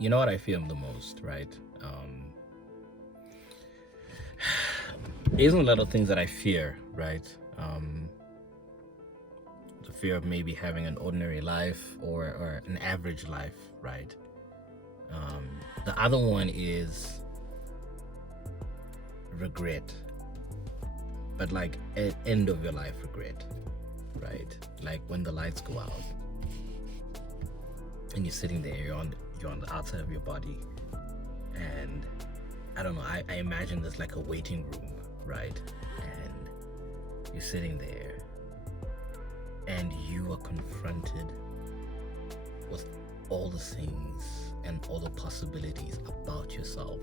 You know what I fear the most, right? Isn't a lot of things that I fear, right? The fear of maybe having an ordinary life or an average life, right? The other one is regret, but like at end of your life regret, right? Like when the lights go out and you're sitting there, you're on the outside of your body, and I don't know. I imagine there's like a waiting room, right? And you're sitting there, and you are confronted with all the things and all the possibilities about yourself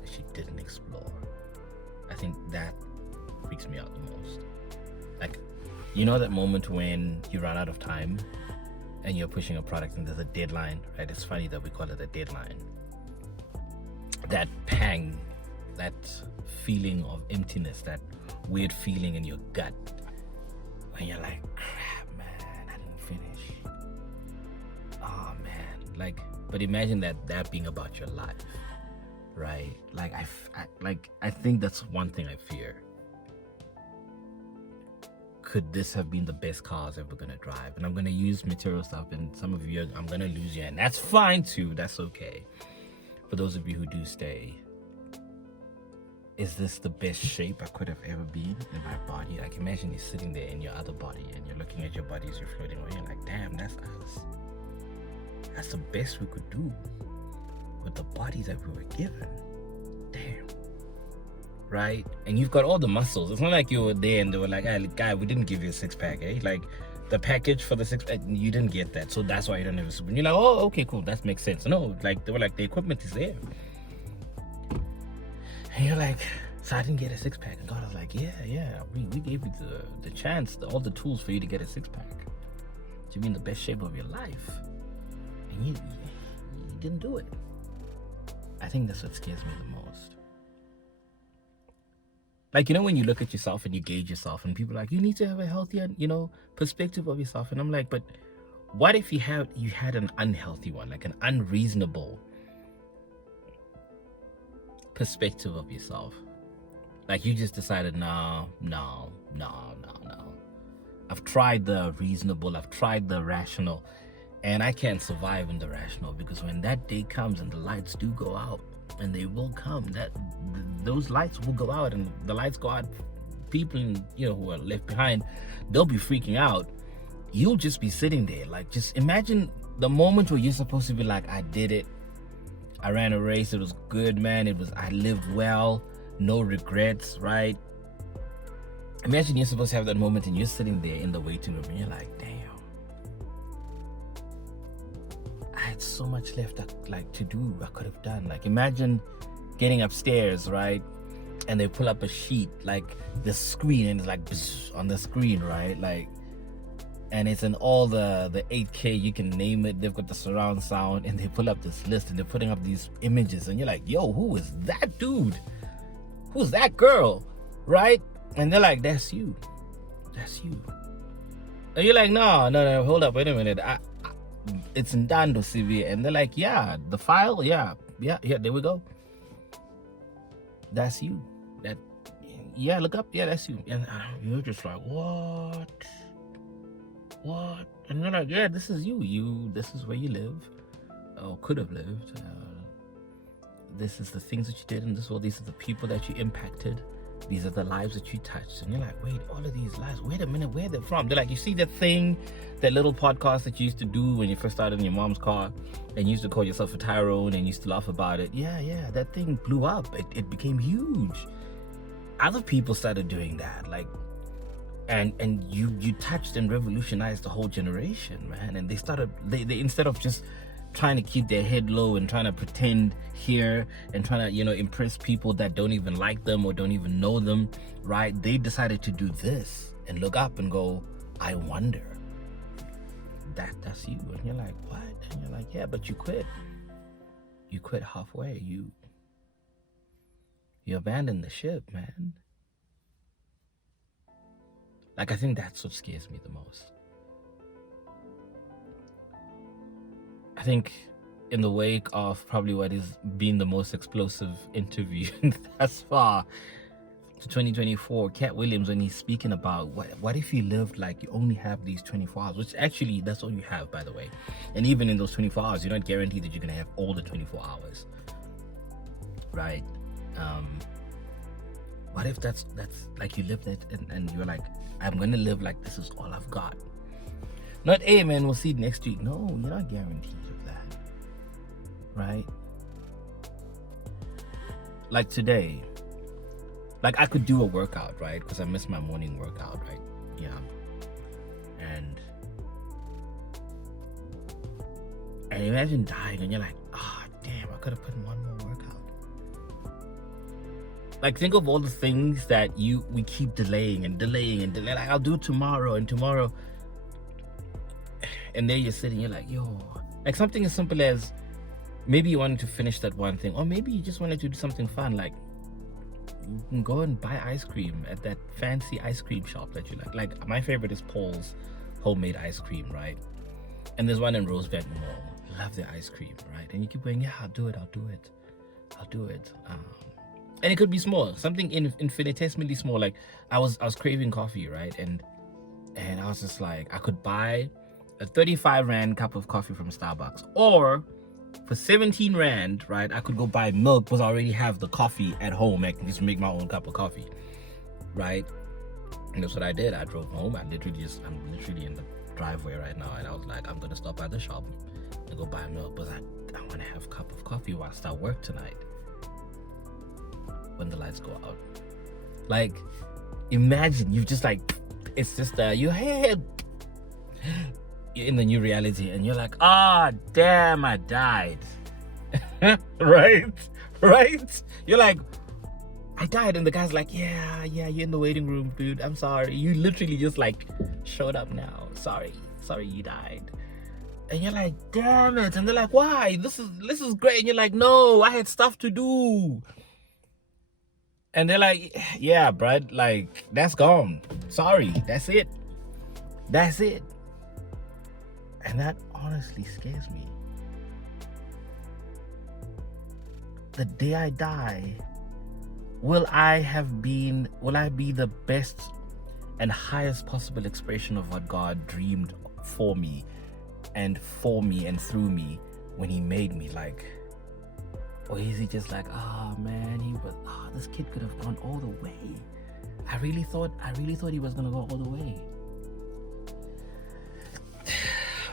that you didn't explore. I think that freaks me out the most. Like, you know that moment when you run out of time and you're pushing a product and there's a deadline, right? It's funny that we call it a deadline. That pang, that feeling of emptiness, that weird feeling in your gut when you're like, crap, man, I didn't finish. Oh man, like, but imagine that being about your life, right? Like I think that's one thing I fear. Could this have been the best car I was ever gonna drive? And I'm gonna use material stuff, and some of you, I'm gonna lose you, and that's fine too. That's okay. For those of you who do stay, is this the best shape I could have ever been in my body? Like, imagine you're sitting there in your other body and you're looking at your body as you're floating away. You're like, damn, that's us. That's the best we could do with the bodies that we were given. Damn. Right? And you've got all the muscles. It's not like you were there and they were like, hey, guy, we didn't give you a six-pack, eh? Like, the package for the six-pack, you didn't get that. So that's why you don't have a super. And you're like, oh, okay, cool. That makes sense. No, like, they were like, the equipment is there. And you're like, so I didn't get a six-pack. And God was like, yeah, we gave you the chance, all the tools for you to get a six-pack. To be in the best shape of your life. And you didn't do it. I think that's what scares me the most. Like, you know, when you look at yourself and you gauge yourself and people are like, you need to have a healthier, perspective of yourself. And I'm like, but what if you had an unhealthy one, like an unreasonable perspective of yourself? Like, you just decided, no. I've tried the reasonable, I've tried the rational, and I can't survive in the rational, because when that day comes and the lights do go out, and they will come, those lights will go out, and the lights go out, people who are left behind, they'll be freaking out. You'll just be sitting there, like, just imagine the moment where you're supposed to be like, I did it, I ran a race, it was good, man, I lived well, no regrets, right? Imagine you're supposed to have that moment and you're sitting there in the waiting room and you're like, damn, I had so much left to do, I could have done. Like, imagine getting upstairs, right? And they pull up a sheet, like the screen, and it's like on the screen, right? Like, and it's in all the 8K, you can name it. They've got the surround sound, and they pull up this list and they're putting up these images, and you're like, yo, who is that dude? Who's that girl? Right? And they're like, that's you. And you're like, no, hold up, wait a minute. It's Ndando CV. And they're like, yeah, the file, yeah, there we go. That's you. Look up, that's you. And you're just like, what? And you're like, yeah, this is you. This is where you live, or could have lived. This is the things that you did in this world. These are the people that you impacted. These are the lives that you touched. And you're like, wait, all of these lives, wait a minute, where they're from? They're like, you see that thing, that little podcast that you used to do when you first started in your mom's car, and you used to call yourself a Tyrone and you used to laugh about it? Yeah, that thing blew up. It became huge. Other people started doing that, like, and you touched and revolutionized the whole generation, man. And they instead of just trying to keep their head low and trying to pretend here and trying to impress people that don't even like them or don't even know them, right? They decided to do this and look up and go, I wonder. That's you. And you're like, what? And you're like, yeah, but you quit halfway. You abandoned the ship, man. Like, I think that's what scares me the most. I think in the wake of probably what has been the most explosive interview thus far to 2024, Cat Williams, when he's speaking about what if you lived like you only have these 24 hours, which actually that's all you have, by the way. And even in those 24 hours, you're not guaranteed that you're gonna have all the 24 hours, right? What if that's like you lived it and you're like, I'm gonna live like this is all I've got. Not, hey man, we'll see next week. No, you're not guaranteed of that, right? Like today, like I could do a workout, right? Because I missed my morning workout, right? Yeah. And imagine dying and you're like, ah, oh, damn, I could have put in one more workout. Like, think of all the things that we keep delaying and delaying and delaying. Like, I'll do tomorrow and tomorrow. And there you're sitting, you're like, yo, like something as simple as maybe you wanted to finish that one thing, or maybe you just wanted to do something fun, like you can go and buy ice cream at that fancy ice cream shop that you like. Like, my favorite is Paul's homemade ice cream, right? And there's one in Rosebank Mall. Love their ice cream, right? And you keep going, yeah, I'll do it. And it could be small, something infinitesimally small. Like I was craving coffee, right? And I was just like, I could buy a 35 Rand cup of coffee from Starbucks, or for 17 Rand, right, I could go buy milk because I already have the coffee at home. I can just make my own cup of coffee, right? And that's what I did. I drove home. I'm literally in the driveway right now, and I was like, I'm gonna stop by the shop and go buy milk because I want to have a cup of coffee whilst I work tonight when the lights go out. Like, imagine you've just like, it's just you're in the new reality and you're like, ah, damn, I died. right, you're like, I died, and the guy's like, yeah, you're in the waiting room, dude, I'm sorry. You literally just like showed up now. Sorry you died. And you're like, damn it. And they're like, why? This is great. And you're like, no, I had stuff to do. And they're like, yeah, bruh, like, that's gone. Sorry, that's it. And that honestly scares me. The day I die, will I be the best and highest possible expression of what God dreamed for me and through me when he made me? Like, or is he just like, oh man, this kid could have gone all the way. I really thought he was gonna go all the way.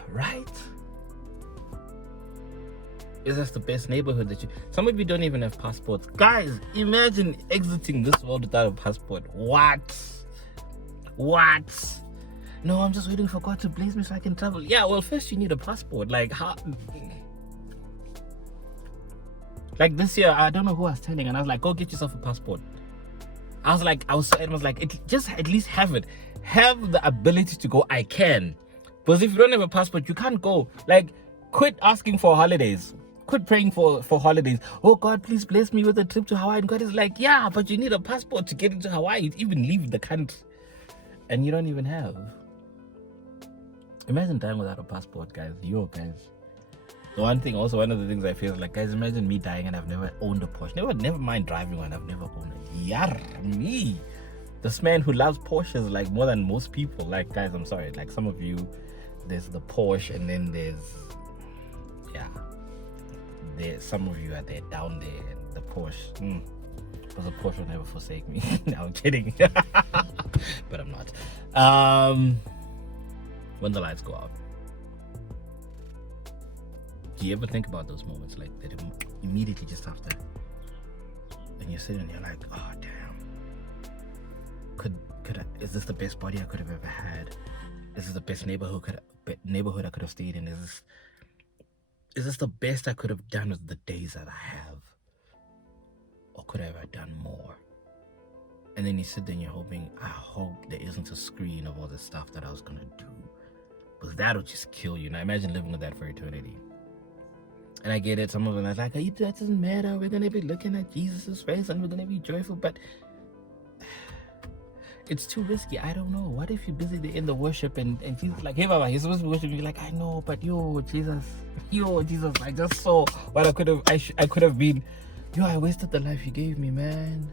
Right? Is this the best neighborhood that some of you don't even have passports? Guys, imagine exiting this world without a passport. What? No, I'm just waiting for God to bless me so I can travel. Yeah, well, first you need a passport. Like, how? Like this year, I don't know who I was telling, and I was like, go get yourself a passport. I was like, just at least have it. Have the ability to go. I can. Because if you don't have a passport, you can't go. Like, quit asking for holidays. Quit praying for holidays. Oh God, please bless me with a trip to Hawaii. And God is like, yeah, but you need a passport to get into Hawaii, to even leave the country. And you don't even have. Imagine dying without a passport, guys. Guys. One of the things I feel like, guys, imagine me dying and I've never owned a Porsche. Never mind driving one, I've never owned it. Yar, me. This man who loves Porsches like more than most people. Like, guys, I'm sorry. Like, some of you, there's the Porsche, and then there's some of you are there down there, and the Porsche. Because the Porsche will never forsake me. No, I'm kidding. But I'm not. When the lights go out, do you ever think about those moments, like that immediately just after, and you're sitting and you're like, oh damn, is this the best body I could have ever had? Is this the best neighborhood I could have stayed in? Is this the best I could have done with the days that I have? Or could I have done more? And then you sit there and you're hoping, I hope there isn't a screen of all the stuff that I was gonna do. Because that'll just kill you. Now imagine living with that for eternity. And I get it, some of them are like, that doesn't matter, we're gonna be looking at Jesus' face and we're gonna be joyful. But it's too risky. I don't know. What if you're busy in the worship and Jesus like, hey, Baba, you're supposed to be worshiping. You're like, I know, but Jesus, I just saw what I could have been. I wasted the life you gave me, man.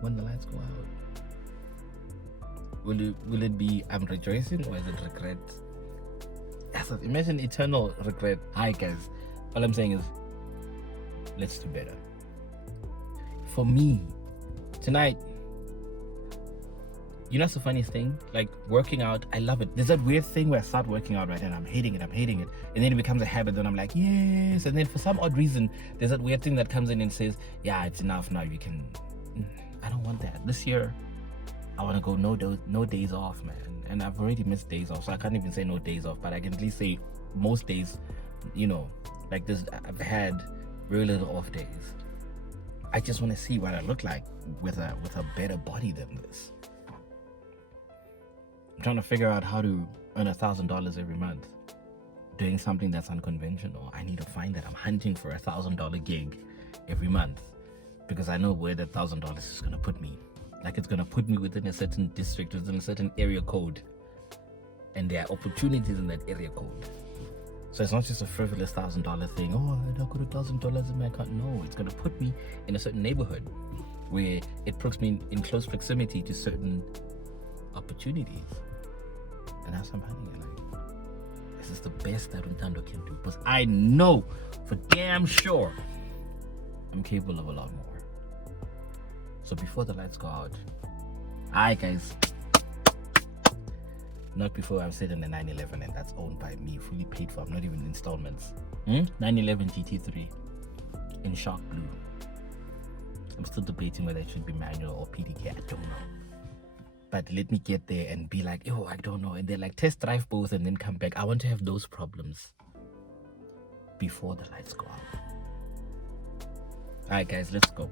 When the lights go out, will it be I'm rejoicing or is it regret? Yes, imagine eternal regret. Hi guys, all I'm saying is let's do better. For me, tonight, you know what's the funniest thing? Like working out, I love it. There's that weird thing where I start working out, right, and I'm hating it, and then it becomes a habit, then I'm like, yes, and then for some odd reason, there's that weird thing that comes in and says, yeah, it's enough now, you can. I don't want that. This year, I want to go no days off, man. And I've already missed days off, so I can't even say no days off, but I can at least say most days, like this, I've had very little off days. I just want to see what I look like with a better body than this. I'm trying to figure out how to earn $1,000 every month doing something that's unconventional. I need to find that. I'm hunting for $1,000 gig every month because I know where that $1,000 is going to put me. Like it's going to put me within a certain district, within a certain area code. And there are opportunities in that area code. So it's not just a frivolous $1,000 thing. Oh, I got $1,000 in my account. No, it's going to put me in a certain neighborhood where it puts me in close proximity to certain opportunities. And that's what I'm hunting. Like, this is the best that Untando can do. Because I know for damn sure I'm capable of a lot more. So before the lights go out, alright guys, not before I'm sitting in the 911 and that's owned by me, fully paid for. I'm not even installments. 911 GT3 in shark blue. I'm still debating whether it should be manual or PDK. I don't know. But let me get there and be like, I don't know. And then like test drive both and then come back. I want to have those problems before the lights go out. Alright guys, let's go.